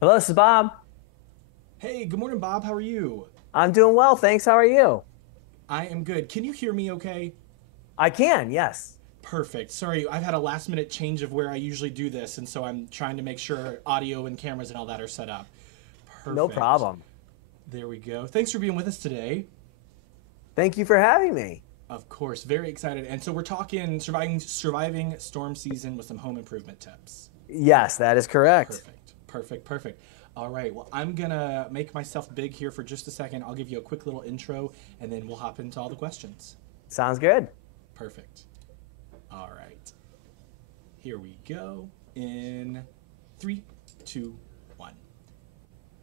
Hello, this is Bob. Hey, good morning, Bob. How are you? I'm doing well, thanks. How are you? I am good. Can you hear me okay? I can, yes. Perfect. Sorry, I've had a last minute change of where I usually do this, and so I'm trying to make sure audio and cameras and all that are set up. No Perfect. problem. There we go. Thanks for being with us today. Thank you for having me. Of course, very excited. And so we're talking surviving storm season with some home improvement tips. Yes, that is correct. Perfect. Perfect. Perfect. All right. Well, I'm going to make myself big here for just a second. I'll give you a quick little intro and then we'll hop into all the questions. Sounds good. Perfect. All right. Here we go in three, two, one.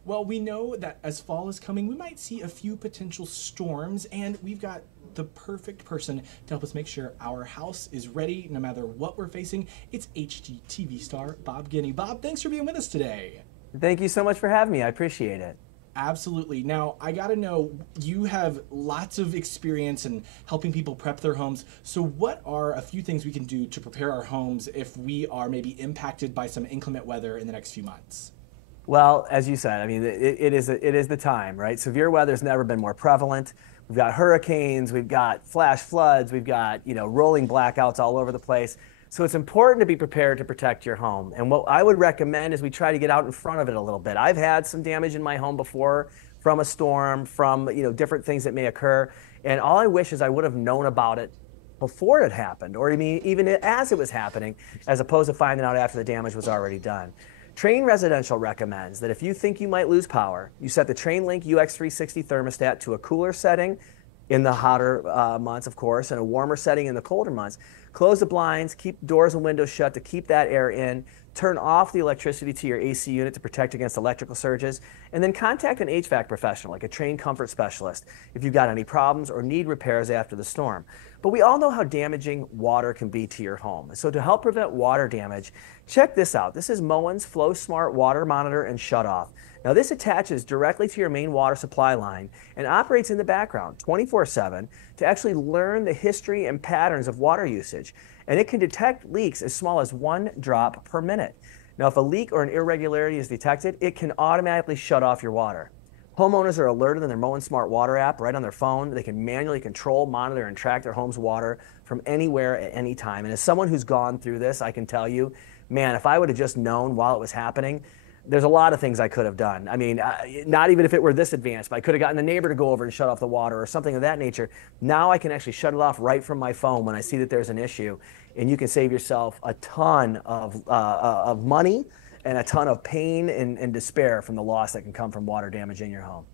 Well, we know that as fall is coming, we might see a few potential storms, and we've got the perfect person to help us make sure our house is ready no matter what we're facing. It's HGTV star Bob Guiney. Bob, thanks for being with us today. Thank you so much for having me. I appreciate it. Absolutely. Now, I got to know, you have lots of experience in helping people prep their homes. So, what are a few things we can do to prepare our homes if we are maybe impacted by some inclement weather in the next few months? Well, as you said, I mean, it is the time, right? Severe weather's never been more prevalent. We've got hurricanes, we've got flash floods, we've got, rolling blackouts all over the place. So it's important to be prepared to protect your home. And what I would recommend is we try to get out in front of it a little bit. I've had some damage in my home before from a storm, from, different things that may occur. And all I wish is I would have known about it before it happened, or I mean, even as it was happening, as opposed to finding out after the damage was already done. Train Residential recommends that if you think you might lose power, you set the TrainLink UX360 thermostat to a cooler setting in the hotter months, of course, and a warmer setting in the colder months. Close the blinds, keep doors and windows shut to keep that air in. Turn off the electricity to your AC unit to protect against electrical surges, and then contact an HVAC professional, like a trained comfort specialist, if you've got any problems or need repairs after the storm. But we all know how damaging water can be to your home. So to help prevent water damage, check this out. This is Moen's Flow Smart Water Monitor and Shutoff. Now, this attaches directly to your main water supply line and operates in the background 24/7 to actually learn the history and patterns of water usage. And it can detect leaks as small as 1 drop per minute. Now, if a leak or an irregularity is detected, it can automatically shut off your water. Homeowners are alerted in their Moen Smart Water app right on their phone. They can manually control, monitor, and track their home's water from anywhere at any time. And as someone who's gone through this, I can tell you, man, if I would have just known while it was happening, there's a lot of things I could have done. I mean, not even if it were this advanced, but I could have gotten the neighbor to go over and shut off the water or something of that nature. Now I can actually shut it off right from my phone when I see that there's an issue, and you can save yourself a ton of money and a ton of pain and despair from the loss that can come from water damage in your home.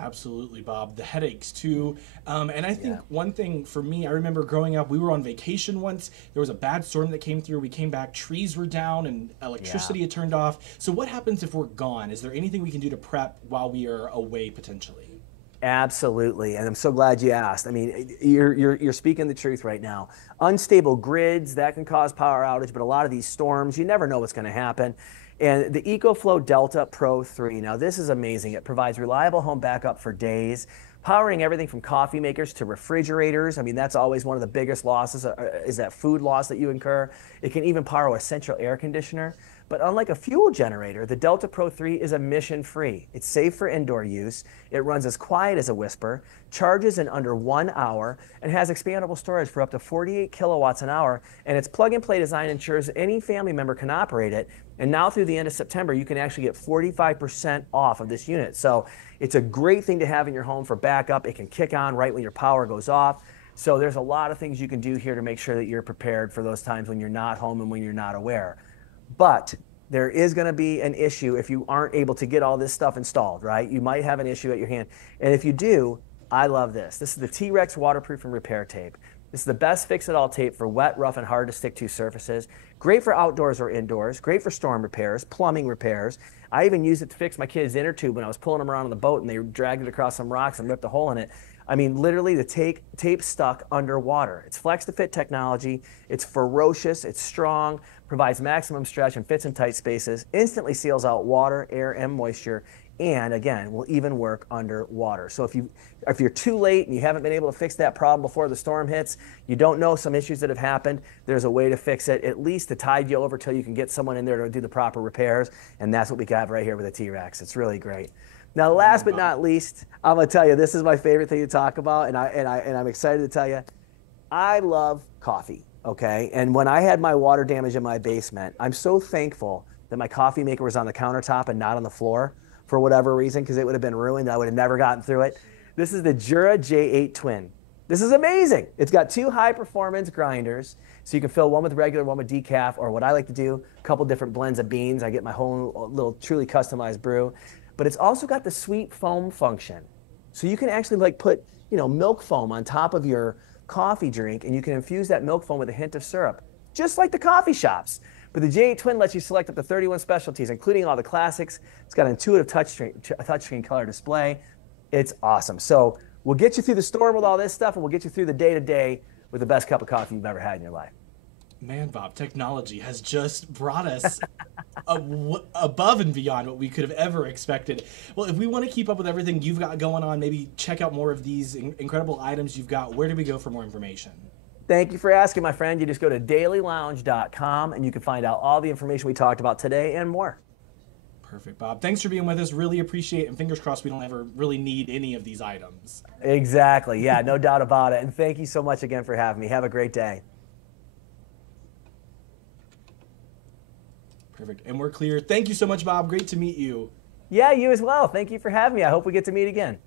Absolutely, Bob. The headaches too. And I think Yeah. one thing for me, I remember growing up, we were on vacation once. There was a bad storm that came through. We came back, trees were down, and Yeah. electricity had turned off. So, what happens if we're gone? Is there anything we can do to prep while we are away potentially? Absolutely, and I'm so glad you asked. I mean, you're speaking the truth right now. Unstable grids that can cause power outage, but a lot of these storms, you never know what's going to happen. And the EcoFlow Delta Pro 3, now this is amazing. It provides reliable home backup for days, powering everything from coffee makers to refrigerators. I mean, that's always one of the biggest losses is that food loss that you incur. It can even power a central air conditioner. But unlike a fuel generator, the Delta Pro 3 is emission free. It's safe for indoor use. It runs as quiet as a whisper, charges in under 1 hour, and has expandable storage for up to 48 kilowatts an hour. And its plug and play design ensures any family member can operate it. And now through the end of September, you can actually get 45% off of this unit. So it's a great thing to have in your home for backup. It can kick on right when your power goes off. So there's a lot of things you can do here to make sure that you're prepared for those times when you're not home and when you're not aware. But there is going to be an issue if you aren't able to get all this stuff installed, right? You might have an issue at your hand. And if you do, I love this. This is the T-Rex waterproof and repair tape. This is the best fix-it-all tape for wet, rough, and hard to stick to surfaces. Great for outdoors or indoors. Great for storm repairs, plumbing repairs. I even used it to fix my kid's inner tube when I was pulling them around on the boat and they dragged it across some rocks and ripped a hole in it. I mean, literally the tape stuck underwater. It's flex to fit technology. It's ferocious. It's strong, provides maximum stretch and fits in tight spaces, instantly seals out water, air, and moisture, and again, will even work underwater. So if you're too late and you haven't been able to fix that problem before the storm hits, you don't know some issues that have happened, there's a way to fix it, at least to tide you over till you can get someone in there to do the proper repairs, and that's what we got right here with the T-Rex. It's really great. Now, last but not least, I'm gonna tell you, this is my favorite thing to talk about, and I'm excited to tell you, I love coffee, okay? And when I had my water damage in my basement, I'm so thankful that my coffee maker was on the countertop and not on the floor for whatever reason, because it would have been ruined. I would have never gotten through it. This is the Jura J8 Twin. This is amazing. It's got 2 high-performance grinders, so you can fill one with regular, one with decaf, or what I like to do, a couple different blends of beans. I get my whole little truly customized brew. But it's also got the sweet foam function. So you can actually like put, milk foam on top of your coffee drink, and you can infuse that milk foam with a hint of syrup, just like the coffee shops. But the J8 Twin lets you select up to 31 specialties, including all the classics. It's got an intuitive touchscreen color display. It's awesome. So we'll get you through the storm with all this stuff, and we'll get you through the day-to-day with the best cup of coffee you've ever had in your life. Man, Bob, technology has just brought us above and beyond what we could have ever expected. Well, if we want to keep up with everything you've got going on, maybe check out more of these incredible items you've got, where do we go for more information? Thank you for asking, my friend. You just go to dailylounge.com, and you can find out all the information we talked about today and more. Perfect, Bob. Thanks for being with us. Really appreciate it, and fingers crossed we don't ever really need any of these items. Exactly. Yeah, no doubt about it. And thank you so much again for having me. Have a great day. Perfect. And we're clear. Thank you so much, Bob. Great to meet you. Yeah, you as well. Thank you for having me. I hope we get to meet again.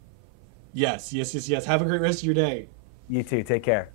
Yes. Have a great rest of your day. You too. Take care.